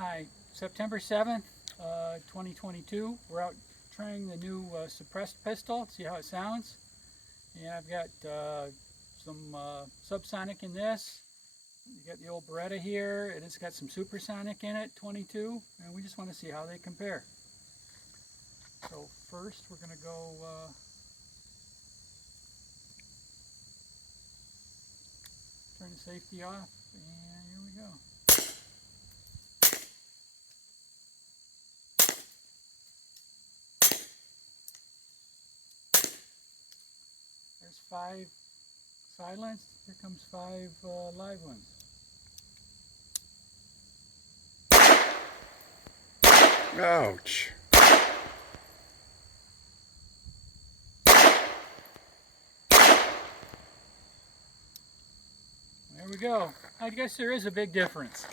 Hi, September 7th, 2022. We're out trying the new suppressed pistol, see how it sounds. And I've got some subsonic in this. You got the old Beretta here. It has got some supersonic in it, 22. And we just want to see how they compare. So first we're going to go turn the safety off, and here we go. There's 5 silenced. Here comes 5 live ones. Ouch. There we go. I guess there is a big difference.